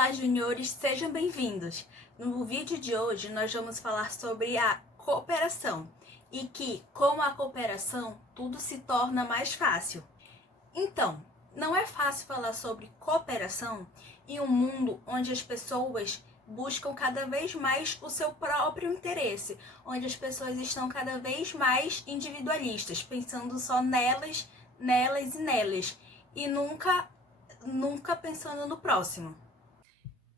Olá, juniores, sejam bem-vindos! No vídeo de hoje nós vamos falar sobre a cooperação e que, com a cooperação, tudo se torna mais fácil. Então, não é fácil falar sobre cooperação em um mundo onde as pessoas buscam cada vez mais o seu próprio interesse, onde as pessoas estão cada vez mais individualistas, pensando só nelas e nunca pensando no próximo.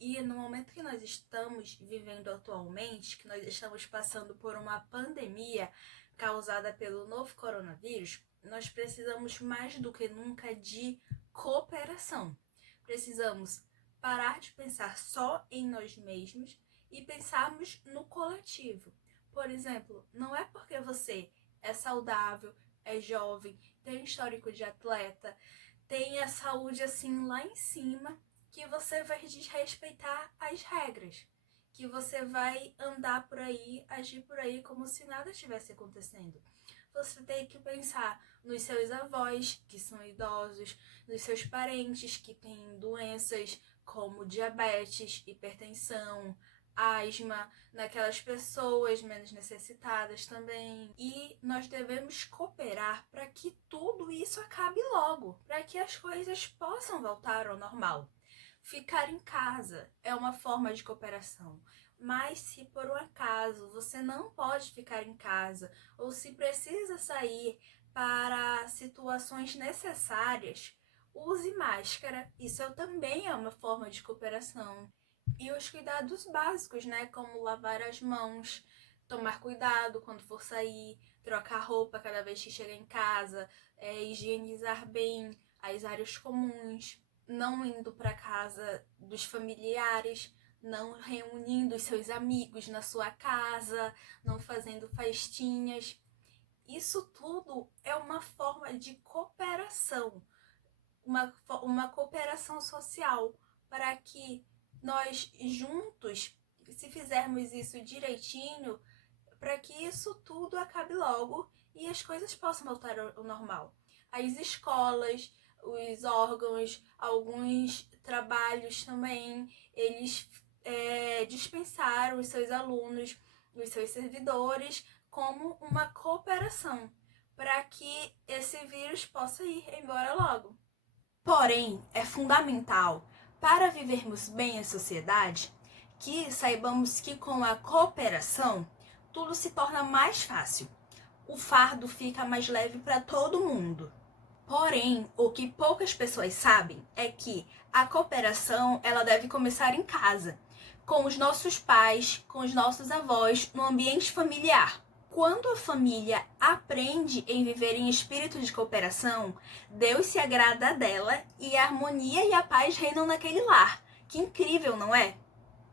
E no momento que nós estamos vivendo atualmente, que nós estamos passando por uma pandemia causada pelo novo coronavírus, nós precisamos mais do que nunca de cooperação. Precisamos parar de pensar só em nós mesmos e pensarmos no coletivo. Por exemplo, não é porque você é saudável, é jovem, tem histórico de atleta, tem a saúde assim lá em cima, que você vai desrespeitar as regras, que você vai andar por aí, agir por aí como se nada estivesse acontecendo. Você tem que pensar nos seus avós, que são idosos, nos seus parentes que têm doenças como diabetes, hipertensão, asma, naquelas pessoas menos necessitadas também. E nós devemos cooperar para que tudo isso acabe logo, para que as coisas possam voltar ao normal. Ficar em casa é uma forma de cooperação, mas se por um acaso você não pode ficar em casa ou se precisa sair para situações necessárias, use máscara. Isso também é uma forma de cooperação. E os cuidados básicos, né? Como lavar as mãos, tomar cuidado quando for sair, trocar roupa cada vez que chega em casa, higienizar bem as áreas comuns, não indo para casa dos familiares, não reunindo os seus amigos na sua casa, não fazendo festinhas. Isso tudo é uma forma de cooperação, uma cooperação social, para que nós juntos, se fizermos isso direitinho, para que isso tudo acabe logo e as coisas possam voltar ao normal. As escolas, os órgãos, alguns trabalhos também, eles dispensaram os seus alunos, os seus servidores, como uma cooperação, para que esse vírus possa ir embora logo. Porém, é fundamental, para vivermos bem em sociedade, que saibamos que com a cooperação, tudo se torna mais fácil. O fardo fica mais leve para todo mundo. Porém, o que poucas pessoas sabem é que a cooperação ela deve começar em casa, com os nossos pais, com os nossos avós, no ambiente familiar. Quando a família aprende em viver em espírito de cooperação, Deus se agrada dela e a harmonia e a paz reinam naquele lar. Que incrível, não é?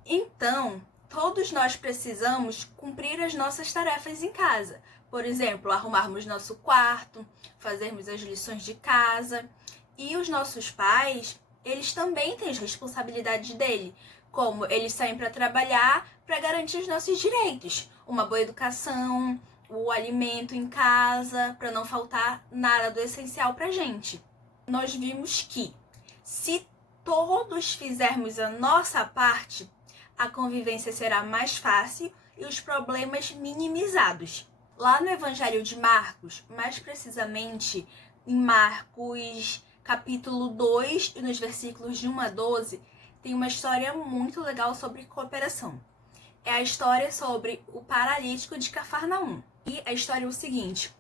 Então, todos nós precisamos cumprir as nossas tarefas em casa. Por exemplo, arrumarmos nosso quarto, fazermos as lições de casa. E os nossos pais, eles também têm as responsabilidades dele, como eles saem para trabalhar para garantir os nossos direitos, uma boa educação, o alimento em casa, para não faltar nada do essencial para a gente. Nós vimos que, se todos fizermos a nossa parte, a convivência será mais fácil e os problemas minimizados. Lá no Evangelho de Marcos, mais precisamente em Marcos capítulo 2, e nos versículos de 1 a 12, tem uma história muito legal sobre cooperação. É a história sobre o paralítico de Cafarnaum. E a história é o seguinte: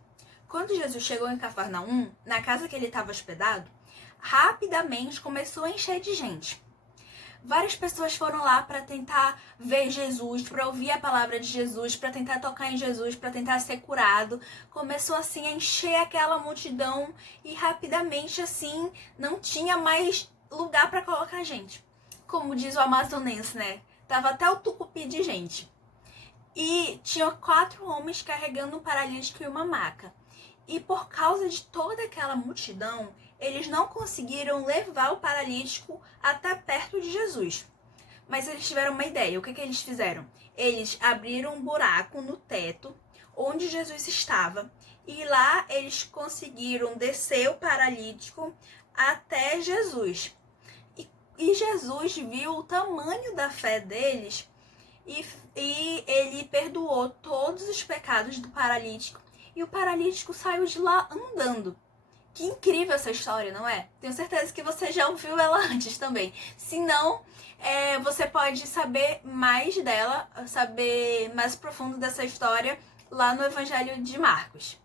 quando Jesus chegou em Cafarnaum, na casa que ele estava hospedado, rapidamente começou a encher de gente. Várias pessoas foram lá para tentar ver Jesus, para ouvir a palavra de Jesus, para tentar tocar em Jesus, para tentar ser curado. Começou assim a encher aquela multidão e rapidamente assim não tinha mais lugar para colocar gente. Como diz o amazonense, né? Tava até o tucupi de gente. E tinha 4 homens carregando um paralítico e uma maca. E por causa de toda aquela multidão, eles não conseguiram levar o paralítico até perto de Jesus. Mas eles tiveram uma ideia. O que eles fizeram? Eles abriram um buraco no teto onde Jesus estava. E lá eles conseguiram descer o paralítico até Jesus. E Jesus viu o tamanho da fé deles e ele perdoou todos os pecados do paralítico. E o paralítico saiu de lá andando. Que incrível essa história, não é? Tenho certeza que você já ouviu ela antes também. Se não, você pode saber mais dela, saber mais profundo dessa história lá no Evangelho de Marcos.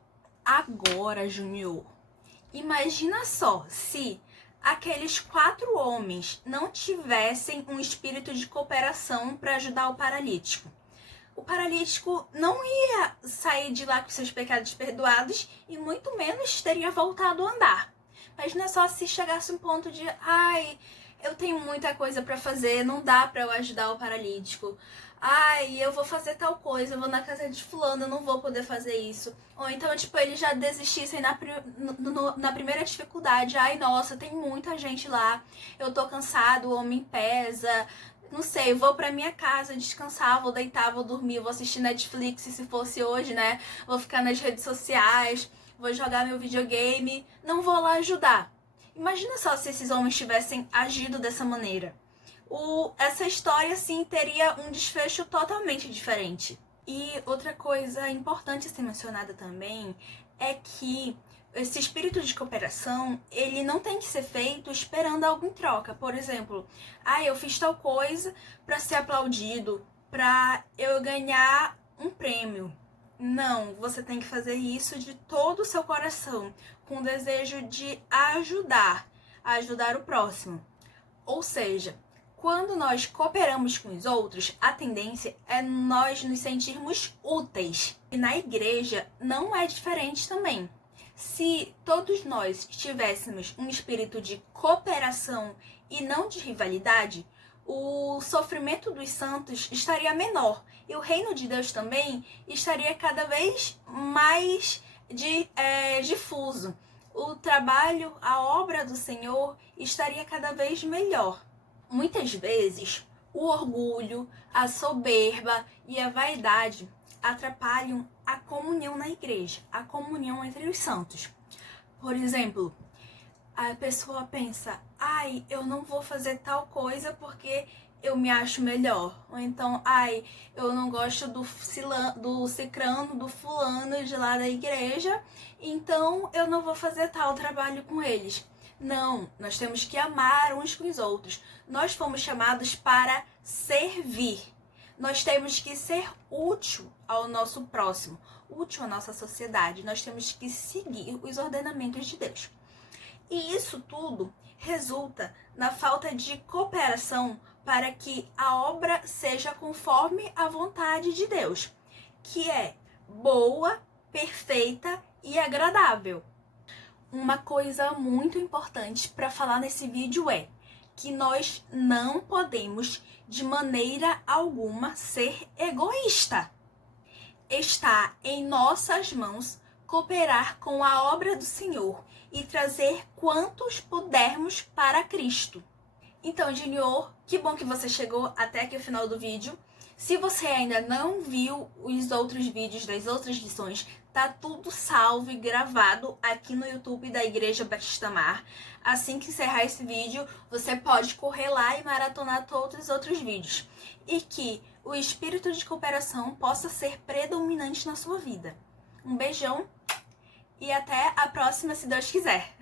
Agora, Júnior, imagina só se aqueles 4 homens não tivessem um espírito de cooperação para ajudar o paralítico. O paralítico não ia sair de lá com seus pecados perdoados e muito menos teria voltado a andar. Mas não é só se chegasse um ponto de eu tenho muita coisa para fazer, não dá para eu ajudar o paralítico. Eu vou fazer tal coisa, eu vou na casa de fulano, eu não vou poder fazer isso. Ou então, eles já desistissem na primeira dificuldade. Nossa, tem muita gente lá, eu tô cansado, o homem pesa. Não sei, vou pra minha casa descansar, vou deitar, vou dormir, vou assistir Netflix, se fosse hoje, né? Vou ficar nas redes sociais, vou jogar meu videogame, não vou lá ajudar. Imagina só se esses homens tivessem agido dessa maneira. Essa história, sim, teria um desfecho totalmente diferente. E outra coisa importante a ser mencionada também é que esse espírito de cooperação, ele não tem que ser feito esperando algo em troca. Por exemplo, eu fiz tal coisa para ser aplaudido, para eu ganhar um prêmio. Não, você tem que fazer isso de todo o seu coração, com o desejo de ajudar o próximo. Ou seja, quando nós cooperamos com os outros, a tendência é nós nos sentirmos úteis. E na igreja não é diferente também. Se todos nós tivéssemos um espírito de cooperação e não de rivalidade, o sofrimento dos santos estaria menor e o reino de Deus também estaria cada vez mais difuso. O trabalho, a obra do Senhor estaria cada vez melhor. Muitas vezes, o orgulho, a soberba e a vaidade atrapalham a comunhão na igreja, a comunhão entre os santos. Por exemplo, a pessoa pensa, eu não vou fazer tal coisa porque eu me acho melhor. Ou então, eu não gosto do cicrano, do fulano de lá da igreja, então eu não vou fazer tal trabalho com eles. Não, nós temos que amar uns com os outros. Nós fomos chamados para servir. Nós temos que ser útil ao nosso próximo, útil à nossa sociedade. Nós temos que seguir os ordenamentos de Deus. E isso tudo resulta na falta de cooperação para que a obra seja conforme a vontade de Deus, que é boa, perfeita e agradável. Uma coisa muito importante para falar nesse vídeo é que nós não podemos, de maneira alguma, ser egoísta. Está em nossas mãos cooperar com a obra do Senhor e trazer quantos pudermos para Cristo. Então, Júnior, que bom que você chegou até aqui o final do vídeo. Se você ainda não viu os outros vídeos das outras lições, tá tudo salvo e gravado aqui no YouTube da Igreja Batista Mar. Assim que encerrar esse vídeo, você pode correr lá e maratonar todos os outros vídeos. E que o espírito de cooperação possa ser predominante na sua vida. Um beijão e até a próxima, se Deus quiser.